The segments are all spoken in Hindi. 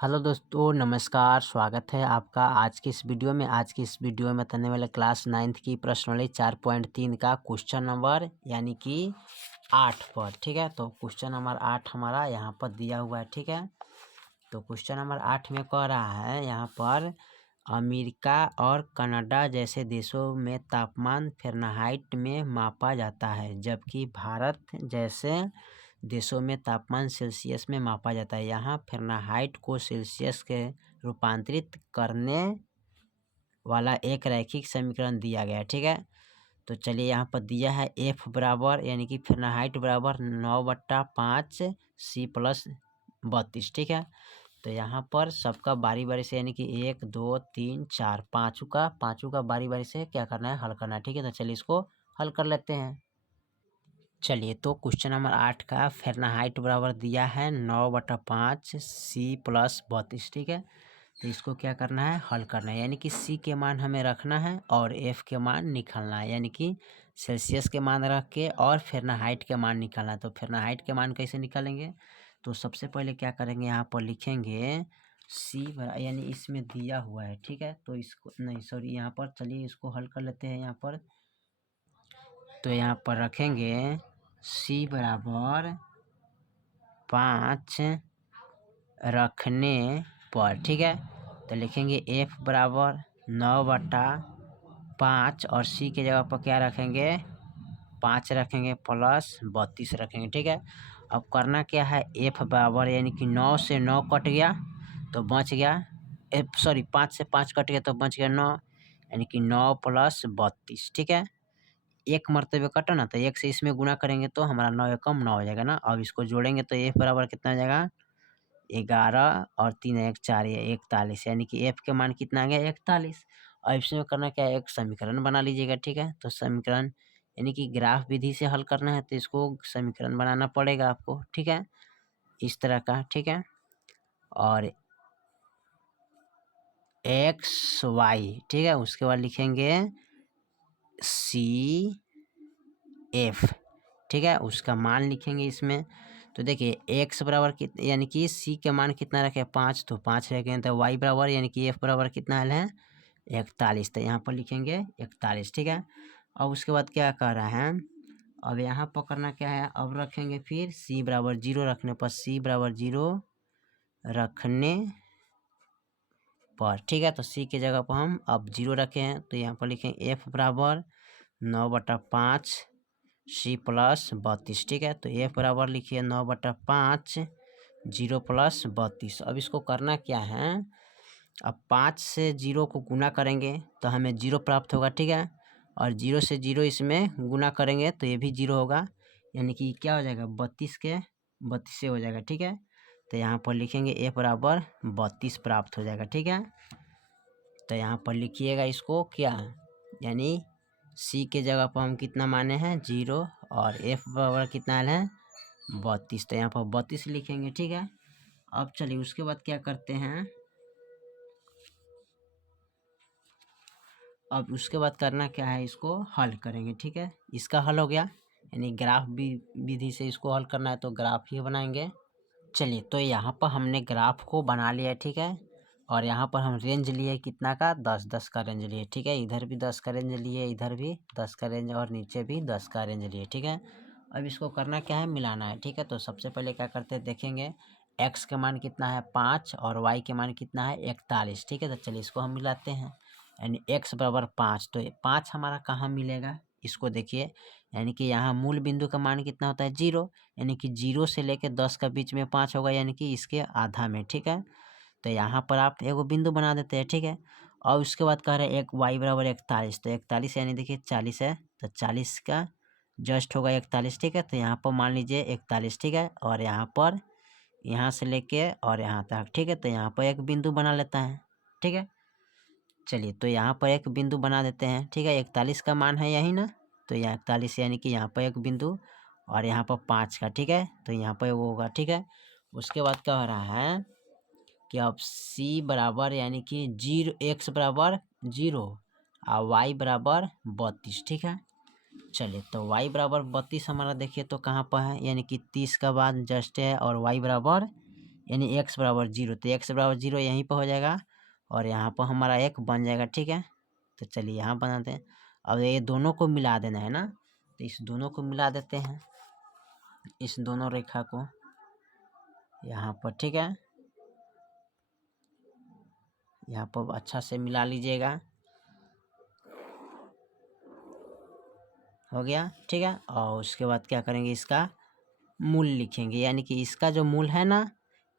हेलो दोस्तों, नमस्कार। स्वागत है आपका आज की इस वीडियो में। आज की इस वीडियो में करने वाले क्लास 9th की प्रश्नावली 4.3 का क्वेश्चन नंबर यानी कि 8 पर। ठीक है, तो क्वेश्चन नंबर 8 हमारा यहाँ पर दिया हुआ है। ठीक है, तो क्वेश्चन नंबर 8 में कह रहा है यहाँ पर अमेरिका और कनाडा जैसे देशों में तापमान फ़ारेनहाइट में मापा जाता है, जबकि भारत जैसे देशों में तापमान सेल्सियस में मापा जाता है। यहाँ फ़ारेनहाइट को सेल्सियस के रूपांतरित करने वाला एक रैखिक समीकरण दिया गया है। ठीक है, तो चलिए यहाँ पर दिया है F बराबर यानी कि फ़ारेनहाइट बराबर 9/5 C प्लस 32। ठीक है, तो यहाँ पर सबका बारी बारी से यानी कि 1 2 3 4 पाँचों का बारी बारी से क्या करना है, हल करना है। ठीक है, तो चलिए इसको हल कर लेते हैं। चलिए, तो क्वेश्चन नंबर 8 का फ़ारेनहाइट बराबर दिया है 9/5 C प्लस 32। ठीक है, तो इसको क्या करना है, हल करना है। यानी कि C के मान हमें रखना है और F के मान निकालना है। यानी कि सेल्सियस के मान रख के और फ़ारेनहाइट के मान निकालना है। तो फ़ारेनहाइट के मान कैसे निकालेंगे, तो सबसे पहले क्या करेंगे, यहाँ पर लिखेंगे C यानी इसमें दिया हुआ है। ठीक है, तो इसको नहीं सॉरी यहाँ पर चलिए इसको हल कर लेते हैं यहाँ पर। तो यहाँ पर रखेंगे C बराबर 5 रखने पर। ठीक है, तो लिखेंगे F बराबर 9/5 और C के जगह पर क्या रखेंगे, 5 रखेंगे प्लस 32 रखेंगे। ठीक है, अब करना क्या है, F बराबर यानी कि 9 से 9 कट गया तो बच गया 5 से 5 कट गया तो बच गया 9, यानी कि 9 प्लस 32। ठीक है, एक मरतबे कटा ना, तो एक से इसमें गुना करेंगे तो हमारा 9 एकम 9 हो जाएगा ना। अब इसको जोड़ेंगे तो F बराबर कितना आ जाएगा, 11 और 3 1 4 ये 41, यानी कि F के मान कितना आ गया, 41। और इसमें करना क्या है, एक समीकरण बना लीजिएगा। ठीक है, तो समीकरण यानी कि ग्राफ विधि से हल करना है तो इसको समीकरण बनाना पड़ेगा आपको। ठीक है, इस तरह का। ठीक है, और एक्स वाई, ठीक है, उसके बाद लिखेंगे सी एफ। ठीक है, उसका मान लिखेंगे इसमें। तो देखिए एक्स बराबर यानी कि सी के मान कितना रखे, 5, तो 5 रखेंगे। तो वाई बराबर यानी कि एफ बराबर कितना है 41, तो यहाँ पर लिखेंगे 41। ठीक है, अब उसके बाद क्या कह रहा है, अब यहाँ पर करना क्या है, अब रखेंगे फिर सी बराबर 0 रखने पर, सी बराबर 0 रखने पर। ठीक है, तो सी के जगह पर हम अब 0 रखे हैं तो यहाँ पर लिखेंगे एफ बराबर 9/5 C प्लस 32। ठीक है, तो F बराबर लिखिए 9/5 0 प्लस 32। अब इसको करना क्या है, अब 5 से 0 को गुना करेंगे तो हमें 0 प्राप्त होगा। ठीक है, और 0 से 0 इसमें गुना करेंगे तो ये भी 0 होगा, यानी कि क्या हो जाएगा, 32 के 32 से हो जाएगा। ठीक है, तो यहाँ पर लिखेंगे F बराबर 32 प्राप्त हो जाएगा। ठीक है, तो यहाँ पर लिखिएगा इसको क्या, यानी C के जगह पर हम कितना माने हैं 0 और F बराबर कितना है 32, तो यहाँ पर 32 लिखेंगे। ठीक है, अब चलिए उसके बाद क्या करते हैं, अब उसके बाद करना क्या है, इसको हल करेंगे। ठीक है, इसका हल हो गया, यानी ग्राफ विधि से इसको हल करना है तो ग्राफ ही बनाएंगे। चलिए, तो यहाँ पर हमने ग्राफ को बना लिया है। ठीक है, और यहाँ पर हम रेंज लिए कितना का, 10-10 का रेंज लिए। ठीक है, इधर भी 10 का रेंज लिए, इधर भी 10 का रेंज और नीचे भी 10 का रेंज लिए। ठीक है, अब इसको करना क्या है, मिलाना है। ठीक है, तो सबसे पहले क्या करते हैं, देखेंगे एक्स के मान कितना है 5 और वाई के मान कितना है 41। ठीक है, तो चलिए इसको हम मिलाते हैं, यानी एक्स बराबर 5, तो 5 हमारा कहाँ मिलेगा, इसको देखिए, यानी कि यहाँ मूल बिंदु का मान कितना होता है 0, यानी कि 0 से लेके 10 का बीच में 5 होगा, यानी कि इसके आधा में। ठीक है, तो यहाँ पर आप एगो बिंदु बना देते हैं। ठीक है, और उसके बाद कह रहे हैं एक वाई बराबर 41, तो 41 यानी देखिए 40 है, तो 40 का जस्ट होगा 41। ठीक है, तो यहाँ पर मान लीजिए 41। ठीक है, और यहाँ पर यहाँ से लेके और यहाँ तक। ठीक है, तो यहाँ पर एक बिंदु बना लेता है। ठीक है, चलिए, तो यहाँ पर एक बिंदु बना देते हैं। ठीक है, 41 का मान है यही ना, तो यहाँ 41 यानी कि यहाँ पर एक बिंदु और यहाँ पर 5 का। ठीक है, तो यहाँ पर वो होगा। ठीक है, उसके बाद क्या हो रहा है कि अब C बराबर यानी कि 0 x बराबर 0 और y बराबर 32। ठीक है, चलिए, तो y बराबर 32 हमारा देखिए तो कहाँ पर है, यानी कि 30 का बाद जस्ट है और y बराबर यानी x बराबर 0, तो x बराबर 0 यहीं पर हो जाएगा और यहाँ पर हमारा 1 बन जाएगा। ठीक है, तो चलिए यहाँ बनाते हैं। अब ये दोनों को मिला देना है ना, तो इस दोनों को मिला देते हैं, इस दोनों रेखा को यहाँ पर। ठीक है, यहाँ पर अच्छा से मिला लीजिएगा, हो गया। ठीक है, और उसके बाद क्या करेंगे, इसका मूल लिखेंगे, यानी कि इसका जो मूल है ना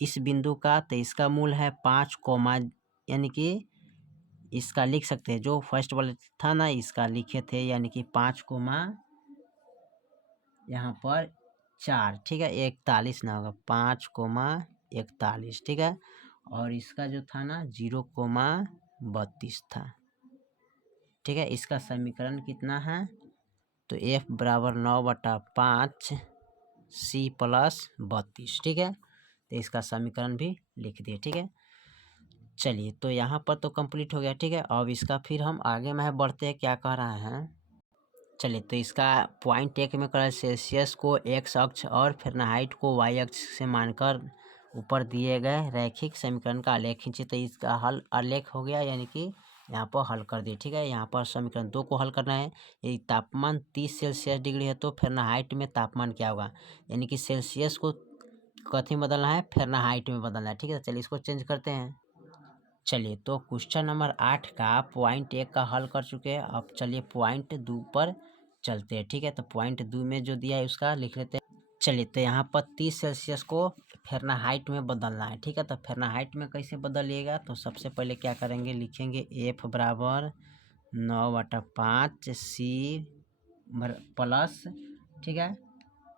इस बिंदु का, तो इसका मूल है 5 कोमा, यानी कि इसका लिख सकते हैं, जो फर्स्ट वाला था ना इसका लिखे थे, यानी कि 5 कोमा यहाँ पर 4। ठीक है, 41 ना होगा, 5 कोमा 41। ठीक है, और इसका जो था ना 0 कोमा 32 था। ठीक है, इसका समीकरण कितना है, तो f बराबर 9/5 c प्लस 32। ठीक है, तो इसका समीकरण भी लिख दिए। ठीक है, चलिए तो यहाँ पर तो कंप्लीट हो गया। ठीक है, अब इसका फिर हम आगे में बढ़ते हैं, क्या कह रहा है। चलिए तो इसका पॉइंट 1 में कर सेल्सियस को x अक्ष और फ़ारेनहाइट को y अक्ष से मानकर ऊपर दिए गए रैखिक समीकरण का आलेख खींचे। तो इसका हल आलेख हो गया, यानी कि यहाँ पर हल कर दिए। ठीक है, यहाँ पर समीकरण 2 को हल करना है। यदि तापमान 30 सेल्सियस डिग्री है तो फ़ारेनहाइट में तापमान क्या होगा, यानी कि सेल्सियस को कथी में बदलना है, फ़ारेनहाइट में बदलना है। ठीक है, चलिए इसको चेंज करते हैं। चलिए तो क्वेश्चन नंबर 8 का पॉइंट 1 का हल कर चुके हैं। अब चलिए पॉइंट 2 पर चलते हैं। ठीक है, तो पॉइंट 2 में जो दिया है उसका लिख लेते हैं। चलिए तो यहाँ पर 30 सेल्सियस को फ़ारेनहाइट में बदलना है। ठीक है, तो फ़ारेनहाइट में कैसे बदलिएगा, तो सबसे पहले क्या करेंगे, लिखेंगे f बराबर 9/5 c प्लस, ठीक है,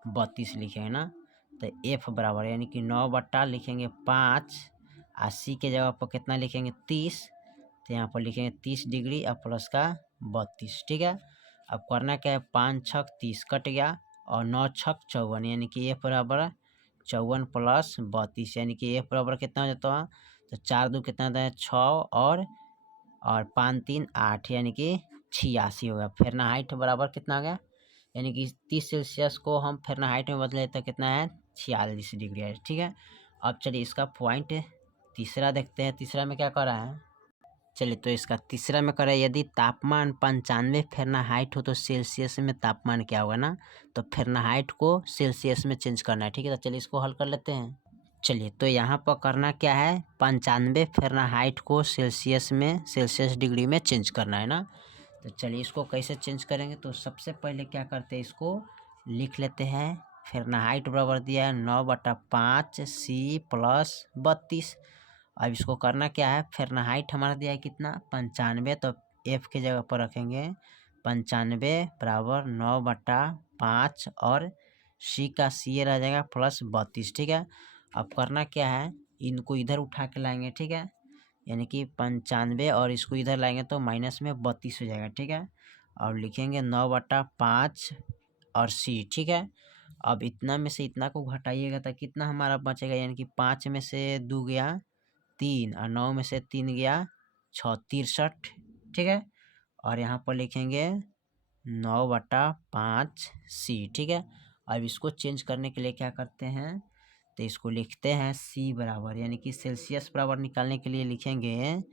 32 लिखेंगे ना। तो f बराबर यानी कि 9 लिखेंगे 5 और c के जगह पर कितना लिखेंगे 30, तो यहाँ पर लिखेंगे 30 डिग्री और प्लस का 32। ठीक है, अब करना क्या है, 5 छक 30 कट गया और 9 छक 54, यानी कि f बराबर 54 प्लस 32, यानी कि f बराबर कितना हो जाता है, तो 4 2 कितना होता है 6 और 5 3 8, यानी कि 86 होगा। फ़ारेनहाइट बराबर कितना आ गया, यानी कि 30 सेल्सियस को हम फ़ारेनहाइट में बदले तो कितना है 46 डिग्री है। ठीक है, अब चलिए इसका पॉइंट तीसरा देखते हैं, तीसरा में क्या कर रहा है। चलिए तो इसका तीसरा में करें, यदि तापमान 95 फ़ारेनहाइट हो तो सेल्सियस में तापमान क्या होगा ना, तो फ़ारेनहाइट को सेल्सियस में चेंज करना है। ठीक है, तो चलिए इसको हल कर लेते हैं। चलिए तो यहाँ पर करना क्या है, 95 फ़ारेनहाइट को सेल्सियस में, सेल्सियस डिग्री में चेंज करना है ना। तो चलिए इसको कैसे चेंज करेंगे, तो सबसे पहले क्या करते हैं, इसको लिख लेते हैं। फ़ारेनहाइट बराबर दिया है 9/5 c प्लस 32। अब इसको करना क्या है, फ़ारेनहाइट हमारा दिया है कितना 95, तो f के जगह पर रखेंगे 95 बराबर 9/5 और c का c रह जाएगा प्लस 32। ठीक है, अब करना क्या है, इनको इधर उठा के लाएंगे। ठीक है, यानी कि 95 और इसको इधर लाएंगे तो माइनस में 32 हो जाएगा। ठीक है, और लिखेंगे 9/5 और c। ठीक है, अब इतना में से इतना को घटाइएगा तो कितना हमारा बचेगा, यानी कि 5 में से 2 गया 3 और 9 में से 3 गया 6 63। ठीक है, और यहाँ पर लिखेंगे 9/5 c। ठीक है, अब इसको चेंज करने के लिए क्या करते हैं, तो इसको लिखते हैं c बराबर, यानी कि सेल्सियस बराबर निकालने के लिए लिखेंगे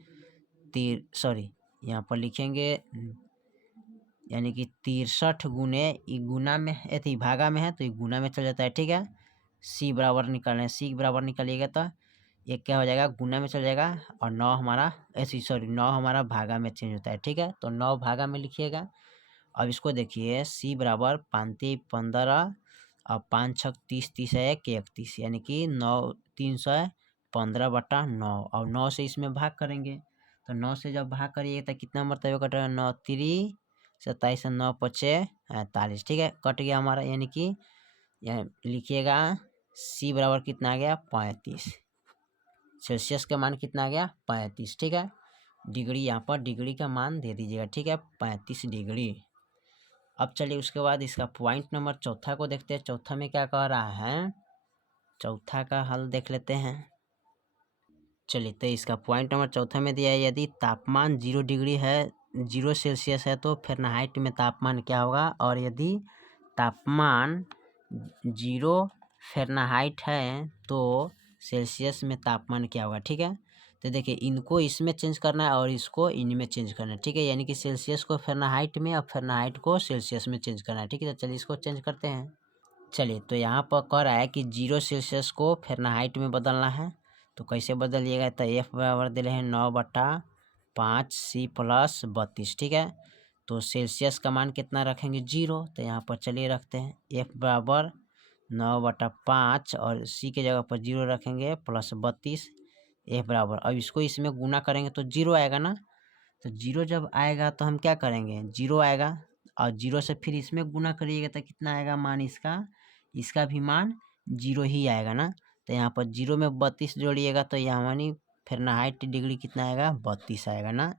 यहाँ पर लिखेंगे यानी कि 63 गुने, गुना में यदि भागा में है तो ये गुना में चल जाता है। ठीक है, c बराबर निकालना है, c बराबर निकालिएगा तो ये क्या हो जाएगा, गुना में चल जाएगा और 9 हमारा 9 हमारा भागा में चेंज होता है। ठीक है, तो 9 भागा में लिखिएगा। अब इसको देखिए, c बराबर 5 15 और 5 6 30 30 है 31, यानी कि 9 315/9 और 9 से इसमें भाग करेंगे, तो 9 से जब भाग करिए तो कितना मरतबा कटेगा, 9 3 27 9 5 48। ठीक है, कट गया हमारा, यानी कि यहाँ लिखिएगा c बराबर कितना आ गया 35, सेल्सियस का मान कितना आ गया 35। ठीक है, डिग्री यहाँ पर डिग्री का मान दे दीजिएगा। ठीक है, 35 डिग्री। अब चलिए उसके बाद इसका पॉइंट नंबर चौथा को देखते हैं, चौथा में क्या कह रहा है, चौथा का हल देख लेते हैं। चलिए तो इसका पॉइंट नंबर चौथा में दिया है, यदि तापमान 0 डिग्री है 0 सेल्सियस है तो फ़ारेनहाइट में तापमान क्या होगा, और यदि तापमान 0 फ़ारेनहाइट है तो सेल्सियस में तापमान क्या होगा, ठीक है। तो देखिए इनको इसमें चेंज करना है और इसको इनमें चेंज करना है, ठीक है। यानी कि सेल्सियस को फ़ारेनहाइट में और फ़ारेनहाइट को सेल्सियस में चेंज करना है, ठीक है। तो चलिए इसको चेंज करते हैं। चलिए तो यहाँ पर कह रहा है कि 0 सेल्सियस को फ़ारेनहाइट में बदलना है। तो कैसे बदलिएगा, तो F बराबर दे रहे हैं 9/5 C + 32, ठीक है। तो सेल्सियस का मान कितना रखेंगे, 0। तो यहाँ पर चलिए रखते हैं F बराबर 9/5 और C के जगह पर 0 रखेंगे +32 F बराबर। अब इसको इसमें गुना करेंगे तो 0 आएगा ना। तो 0 जब आएगा तो हम क्या करेंगे, 0 आएगा और 0 से फिर इसमें गुना करिएगा तो कितना आएगा मान इसका भी मान 0 ही आएगा ना। तो यहाँ पर 0 में 32 जोड़िएगा तो यहाँ मानी फ़ारेनहाइट डिग्री कितना आएगा, 32 आएगा ना,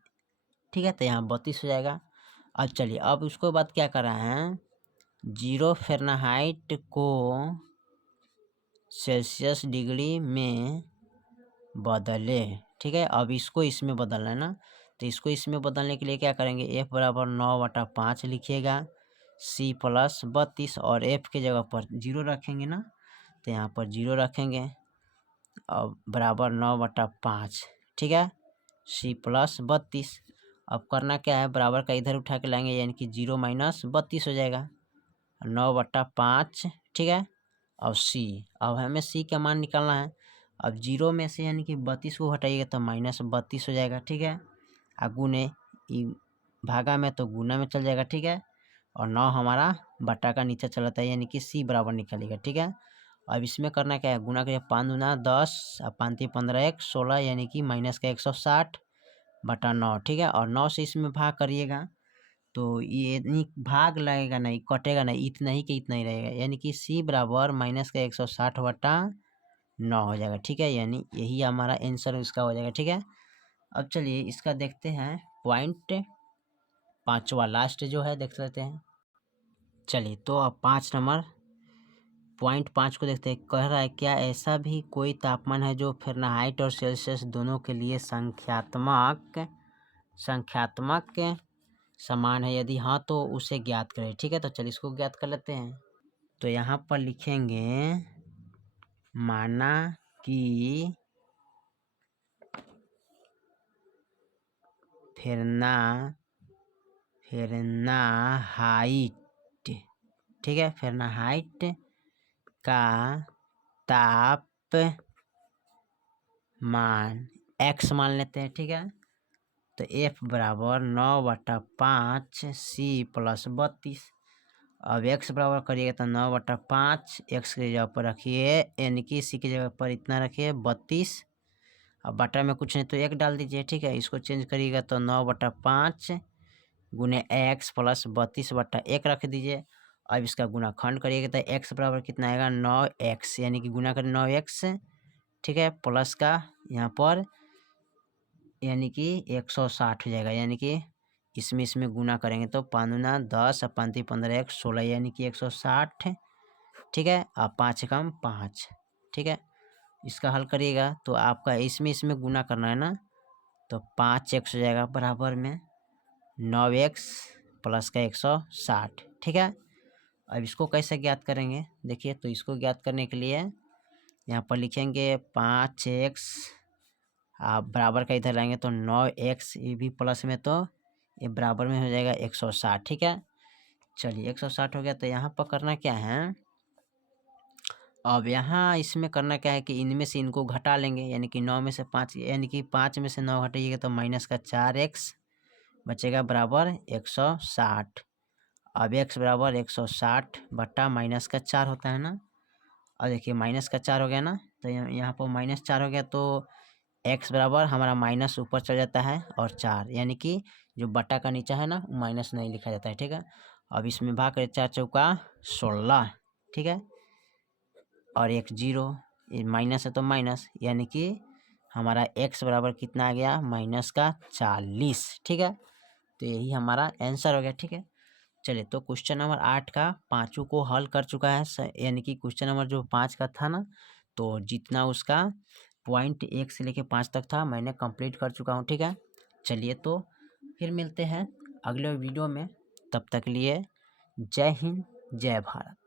ठीक है। तो यहाँ 32 हो जाएगा। अब चलिए अब उसको बाद क्या कर रहे हैं, 0 फ़ारेनहाइट को सेल्सियस डिग्री में बदले, ठीक है। अब इसको इसमें बदलना है ना। तो इसको इसमें बदलने के लिए क्या करेंगे, F बराबर 9/5 लिखिएगा C + 32 और F के जगह पर 0 रखेंगे ना। तो यहाँ पर 0 रखेंगे अब बराबर 9/5, ठीक है, C + 32। अब करना क्या है, बराबर का इधर उठा के लाएंगे यानी कि 0 - 32 हो जाएगा 9/5, ठीक है। और C, अब हमें C का मान निकालना है। अब 0 में से यानी कि 32 को हटाइएगा तो -32 हो जाएगा, ठीक है। गुने भागा में तो गुना में चल जाएगा, ठीक है। और 9 हमारा बट्टा का नीचे चलाता है यानी कि C बराबर निकलेगा, ठीक है। अब इसमें करना क्या है, गुना करिए 5 दूना 10 और 5 15 1 16 यानी कि -160/9, ठीक है। और 9 से इसमें भाग करिएगा तो ये नहीं भाग लगेगा, नहीं कटेगा, नहीं इतना ही कि इतना ही रहेगा यानी कि C बराबर -160/9 हो जाएगा, ठीक है। यानी यही हमारा आंसर इसका हो जाएगा, ठीक है। अब चलिए इसका देखते हैं पॉइंट 5वां लास्ट जो है देख लेते हैं। चलिए तो अब 5 नंबर पॉइंट 5 को देखते हैं। कह रहा है क्या ऐसा भी कोई तापमान है जो फ़ारेनहाइट और सेल्सियस दोनों के लिए संख्यात्मक समान है, यदि हाँ तो उसे ज्ञात करें, ठीक है। तो चलिए इसको ज्ञात कर लेते हैं। तो यहाँ पर लिखेंगे माना कि फ़ारेनहाइट, ठीक है, फ़ारेनहाइट का तापमान x मान लेते हैं, ठीक है। तो F बराबर 9/5 C + 32। अब x बराबर करिएगा तो 9/5 x के जगह पर रखिए यानी कि C की जगह पर इतना रखिए 32। अब बटा में कुछ नहीं तो 1 डाल दीजिए, ठीक है। इसको चेंज करिएगा तो 9/5 गुने x + 32/1 रख दीजिए। अब इसका गुणाखंड करिएगा तो x बराबर कितना आएगा, 9x यानी कि गुना करें 9x, ठीक है, प्लस का यहाँ पर यानी कि 160 हो जाएगा। यानी कि इसमें गुना करेंगे तो 5 दूना 10 और 5 3 15 1 16 यानी कि 160, ठीक है। और 5 कम 5, ठीक है। इसका हल करिएगा तो आपका इसमें गुना करना है ना। तो 5x हो जाएगा बराबर में 9x प्लस का 160, ठीक है। अब इसको कैसे ज्ञात करेंगे देखिए, तो इसको ज्ञात करने के लिए यहाँ पर लिखेंगे 5x, आप बराबर का इधर लाएंगे तो 9x, ये भी प्लस में तो ये बराबर में हो जाएगा 160, ठीक है। चलिए 160 हो गया। तो यहाँ पर करना क्या है, अब यहाँ इसमें करना क्या है कि इनमें से इनको घटा लेंगे यानी कि 9 में से 5 यानी कि 5 में से 9 घटाइएगा तो -4x बचेगा बराबर 160। अब x बराबर 160 बट्टा -4 होता है ना। अब देखिए -4 हो गया ना। तो यहाँ पर -4 हो गया तो x बराबर हमारा माइनस ऊपर चल जाता है और 4 यानी कि जो बट्टा का नीचा है ना माइनस नहीं लिखा जाता है, ठीक है। अब इसमें भाग करें 4 चौका 16, ठीक है, और 1 0, ये माइनस है तो माइनस यानी कि हमारा x बराबर कितना आ गया, -40, ठीक है। तो यही हमारा आंसर हो गया, ठीक है। चलिए तो क्वेश्चन नंबर 8 का पाँचों को हल कर चुका है, यानी कि क्वेश्चन नंबर जो 5 का था ना, तो जितना उसका पॉइंट 1 से लेके 5 तक था मैंने कंप्लीट कर चुका हूँ, ठीक है। चलिए तो फिर मिलते हैं अगले वीडियो में, तब तक लिए जय हिंद जय भारत।